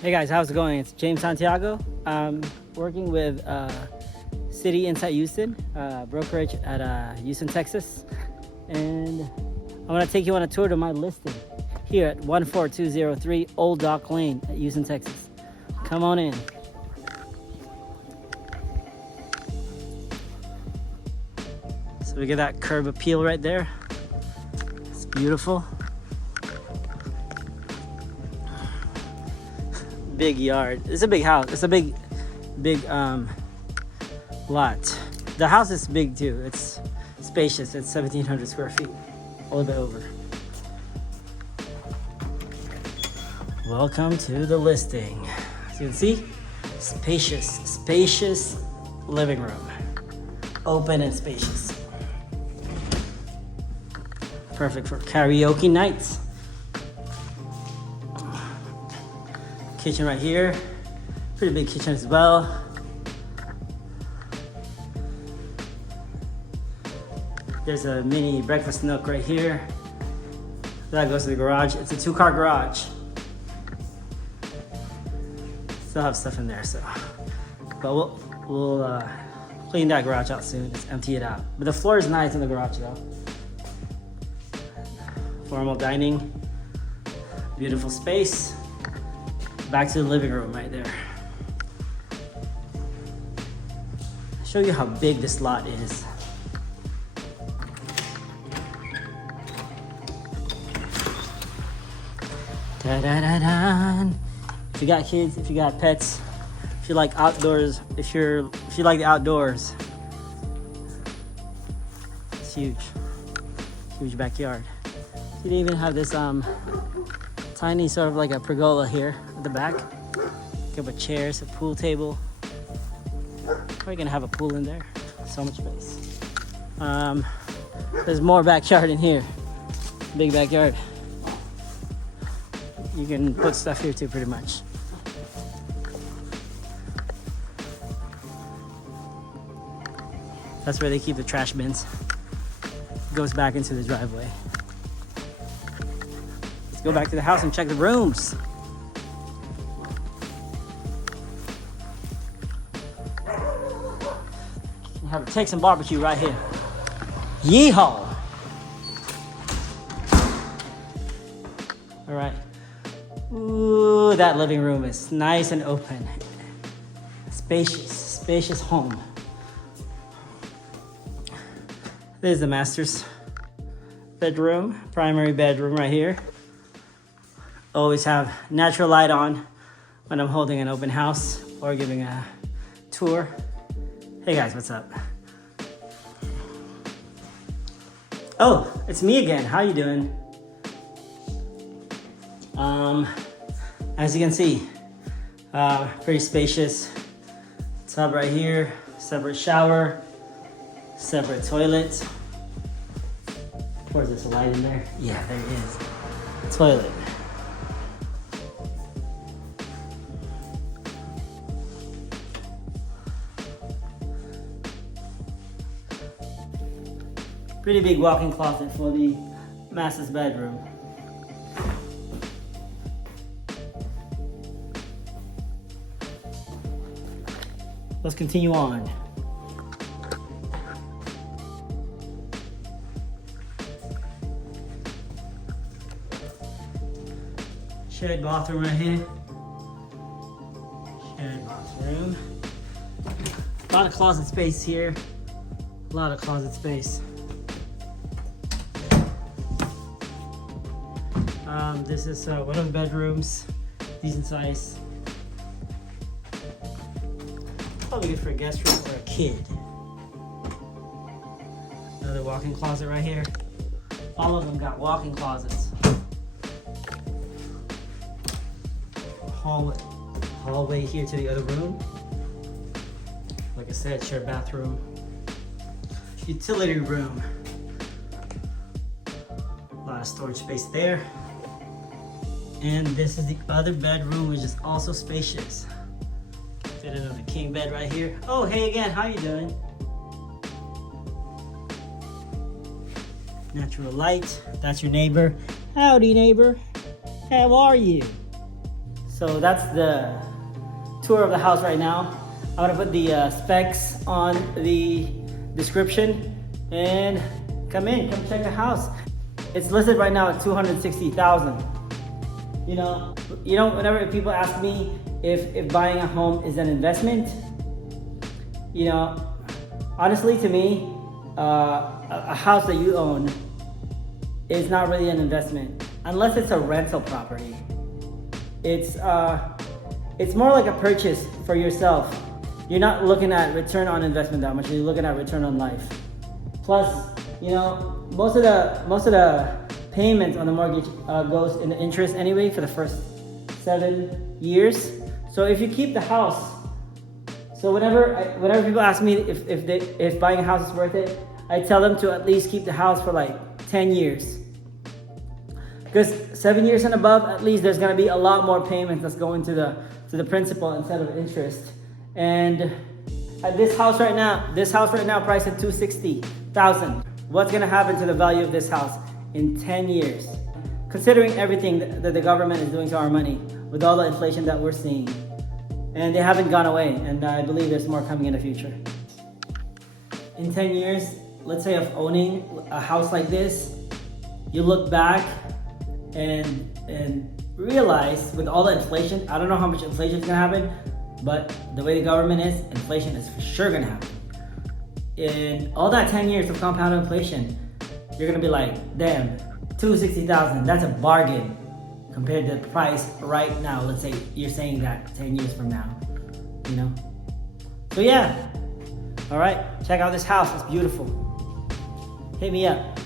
Hey guys, how's it going? It's James Santiago. I'm working with City inside Houston, brokerage at Houston, Texas. And I'm gonna take you on a tour to my listing here at 14203 Old Dock Lane at Houston, Texas. Come on in. So we get that curb appeal right there. It's beautiful. Big yard. It's a big house. It's a big lot. The house is big too. It's spacious. It's 1,700 square feet, a little bit over. Welcome to the listing. As you can see, spacious living room, open and spacious. Perfect for karaoke nights. Kitchen right here, pretty big kitchen as well. There's a mini breakfast nook right here. That goes to the garage. It's a 2-car garage. Still have stuff in there, so. But we'll clean that garage out soon. Just empty it out. But the floor is nice in the garage though. Formal dining, beautiful space. Back to the living room right there. I'll show you how big this lot is. Da-da-da-da. If you got kids, if you got pets, if you like outdoors, if you like the outdoors, it's huge. Huge backyard. You even have this tiny sort of like a pergola here at the back. A couple of chairs, a pool table. Probably gonna have a pool in there. So much space. There's more backyard in here. Big backyard. You can put stuff here too, pretty much. That's where they keep the trash bins. It goes back into the driveway. Let's go back to the house and check the rooms. Have a Texan barbecue right here. Yeehaw! All right. Ooh, that living room is nice and open. Spacious home. There's the master's bedroom, primary bedroom right here. Always have natural light on when I'm holding an open house or giving a tour. Hey guys, what's up? Oh, it's me again. How you doing? As you can see, pretty spacious. Tub right here, separate shower, separate toilet. Of course, there's a light in there. Yeah, there it is. Toilet. Pretty big walk-in closet for the master's bedroom. Let's continue on. Shared bathroom right here. Shared bathroom. A lot of closet space here. A lot of closet space. This is one of the bedrooms, decent size. Probably good for a guest room or a kid. Another walk-in closet right here. All of them got walk-in closets. Hallway here to the other room. Like I said, shared bathroom. Utility room. A lot of storage space there. And this is the other bedroom, which is also spacious. Fit another king bed right here. Oh, hey again, how you doing? Natural light, that's your neighbor. Howdy neighbor, how are you? So that's the tour of the house right now. I'm gonna put the specs on the description and come check the house. It's listed right now at $260,000. You know, whenever people ask me if buying a home is an investment, you know, honestly to me, a house that you own is not really an investment unless it's a rental property. It's more like a purchase for yourself. You're not looking at return on investment that much. You're looking at return on life. Plus, you know, most of the payments on the mortgage goes in the interest anyway for the first 7 years. So if you keep the house, so whenever people ask me if buying a house is worth it, I tell them to at least keep the house for like 10 years. Because 7 years and above, at least there's gonna be a lot more payments that's going to the principal instead of interest. And at this house right now priced at $260,000. What's gonna happen to the value of this house in 10 years? Considering everything that the government is doing to our money, with all the inflation that we're seeing. And they haven't gone away, and I believe there's more coming in the future. In 10 years, let's say of owning a house like this, you look back and realize with all the inflation, I don't know how much inflation is gonna happen, but the way the government is, inflation is for sure gonna happen. In all that 10 years of compound inflation, you're gonna be like, damn, $260,000, that's a bargain compared to the price right now. Let's say you're saying that 10 years from now, you know? So yeah, all right, check out this house, it's beautiful. Hit me up.